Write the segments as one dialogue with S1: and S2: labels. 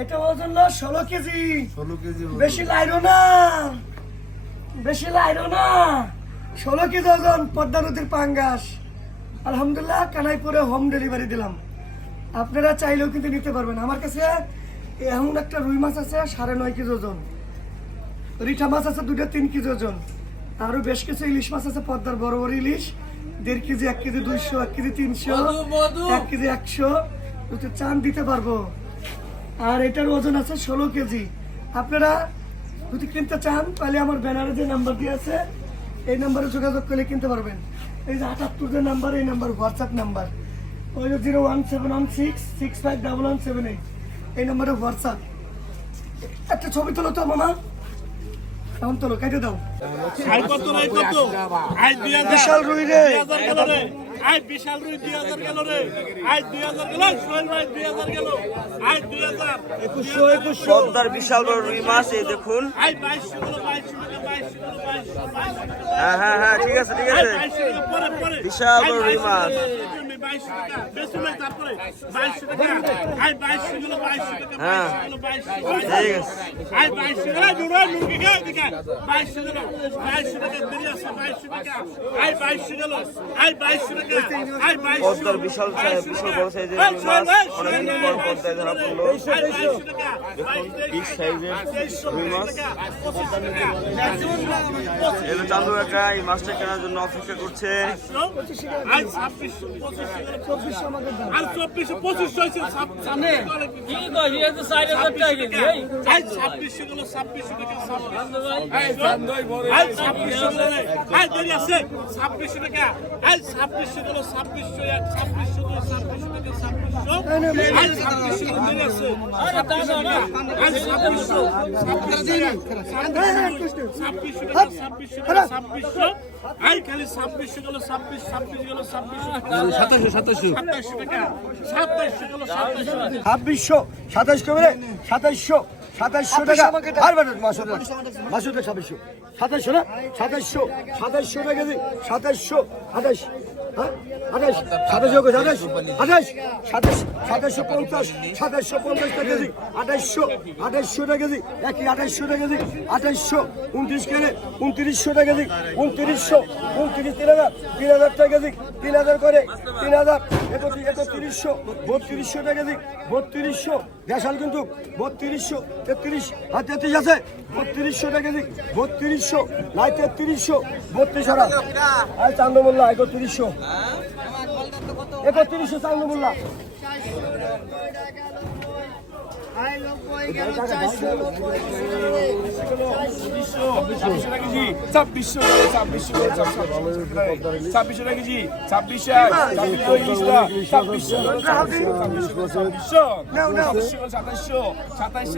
S1: এটা ওজন হলো ষোলো কেজি।
S2: ষোলো কেজি
S1: বেশি লাইরো না। বেশি লাইরো না। ষোলো কেজি ওজন পদ্মা নদীর পাঙ্গাস। আলহামদুলিল্লাহ কানাইপুরে হোম ডেলিভারি দিলাম। আপনারা চাইলেও কিন্তু নিতে পারবেন। আমার কাছে এমন একটা রুই মাছ আছে সাড়ে নয় কেজি ওজন। রিঠা মাছ আছে দুটো তিন কেজি ওজন। আরও বেশ কিছু ইলিশ মাছ আছে পদ্মার বড় বড় ইলিশ। দেড় কেজি এক কেজি দুইশো এক কেজি তিনশো এক কেজি একশো। যদি চান দিতে পারব। আর এটার ওজন আছে ষোলো কেজি। আপনারা যদি কিনতে চান, তাহলে আমার ব্যানারে যে নাম্বার দিয়ে আছে, এই নাম্বারে যোগাযোগ করলে কিনতে পারবেন। এই যে আটাত্তর যে নাম্বার, এই নাম্বার হোয়াটসঅ্যাপ নাম্বার। ওই যে zero one seven one six six five double one seven eight. এই নাম্বারে হোয়াটসঅ্যাপ একটা ছবি তোলো তো, মামা। এখন তোলো কেটে দাও।
S3: আই কত রে কত? আই দুই
S1: বিশাল রুই রে।
S3: গেল রে। আই বিশাল রুই দুই হাজার গেল রে। আই দুই হাজার গেল। সোহেল ভাই দুই হাজার গেল। আই দুই হাজার। একুশশো একুশশো।
S4: পদ্মার বিশাল বড় রুই মাছ এই দেখুন। হ্যাঁ হ্যাঁ হ্যাঁ ঠিক আছে ঠিক আছে। বিশাল বড় রুই মাছ। হ্যাঁ। পদ্মার বিশাল বিশাল বড় সাইজের মাছ অনেকদিন পর পদ্মায় ধরা পড়ল। বিগ সাইজের রুই মাছ। এলো চান্দু একা এই মাছটা কেনার জন্য অপেক্ষা করছে।
S3: আর চব্বিশশো পঁচিশশো হয়েছে সামনে। আই ছাব্বিশশো গেল ছাব্বিশশো আছে। টাকা। আই ছাব্বিশশো গেল ছাব্বিশশো এক ছাব্বিশশো গেল ছাব্বিশশো টাকা ছাব্বিশশো ছাব্বিশশো ছাব্বিশশো। ছাব্বিশশো ছাব্বিশশো সাতাশশো সাতাশশো সাতাশশো টাকা। সাতাশশো সাতাশশো
S5: টাকা। আর বেটা মাসুদ মাসুদ ছাব্বিশশো। সাতাইশশো না? সাতাইশশো সাতাইশশো টাকা কেজি সাতাইশশো আঠাশ হ্যাঁ? আঠাশ সাতাশশো করে আঠাশ, সাতাশ, সাতাশশো পঞ্চাশ সাতাশশো পঞ্চাশ টাকা কেজি, আঠাশশো আঠাশশো টাকা কেজি, একই আঠাশশো টাকা কেজি, আঠাশশো, উনত্রিশ কেজি, উনত্রিশশো টাকা কেজি, উনত্রিশশো, উনত্রিশ, তিন হাজার তিন হাজার টাকা কেজি, তিন হাজার করে, তিন হাজার, একত্রিশ, একত্রিশশো, বত্রিশশো টাকা কেজি, বত্রিশশো, দেশাল কিন্তু বত্রিশশো, তেত্রিশ, আর তেত্রিশ আছে, বত্রিশশো টাকা কেজি, বত্রিশশো, নাই তেত্রিশশো, বত্রিশ হাজার, আর চান্দমোল্লা একত্রিশশো একত্রিশশো
S6: টাকা কেজি। ছাব্বিশশো ছাব্বিশশো ছাব্বিশশো কেজি ছাব্বিশশো ছাব্বিশশো ছাব্বিশশো সাতাশশো সাতাশ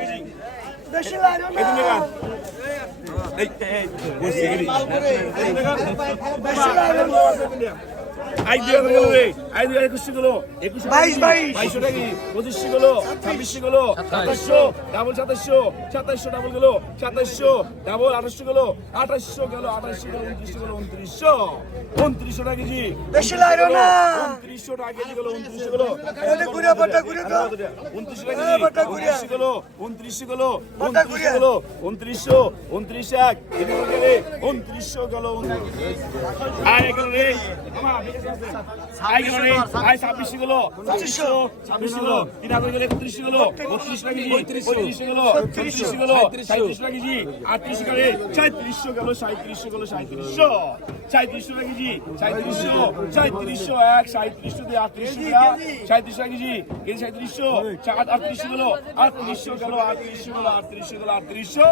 S6: কেজি।
S1: বেশি
S6: একুশশো গেলো একুশশো
S1: বাইশ, বাইশ।
S6: বাইশশো টাকা পঁচিশশো গেলো ছাব্বিশশো গেলো সাতাশশো ডাবল সাতাশশো সাতাশশো ডাবল গেলো সাতাশশো ডাবল আঠাশশো গেলো আঠাশশো গেলো আঠাশশো গেলো উনত্রিশশো গেলো উনত্রিশশো। উনত্রিশশো টাকা কেজি
S1: বেশি লাইরো না।
S6: উনত্রিশশো টাকা কেজি গেলো উনত্রিশশো গেলো?
S1: ঘুরে বাটা ঘুরে
S6: উনত্রিশশো টাকা কেজি উনত্রিশশো গেলো উনত্রিশশো গেলো উনত্রিশশো গেলো উনত্রিশশো উনত্রিশ এক। উনত্রিশশো গেলো আয় গেল রে। আয় ছাব্বিশশো গেলো ছাব্বিশশো গেলো তিন হাজার গেলে একত্রিশশো গেলো বত্রিশ টাকা কেজি পঁয়ত্রিশশো গেলো ছত্রিশশো গেলো সাঁত্রিশশো টাকা কেজি আটত্রিশশো গেলে সাঁত্রিশশো গেলো সাঁত্রিশশো গেলো সাঁত্রিশশো সাঁত্রিশশো কেজি সাঁত্রিশশো সাঁত্রিশশো এক সাঁত্রিশশো দিয়ে আটত্রিশশো টাকা কেজি। কেজি সাঁত্রিশশো আটত্রিশশো গেলো আটত্রিশশো গেলো আটত্রিশশো গেলো আটত্রিশশো গেলো আটত্রিশশো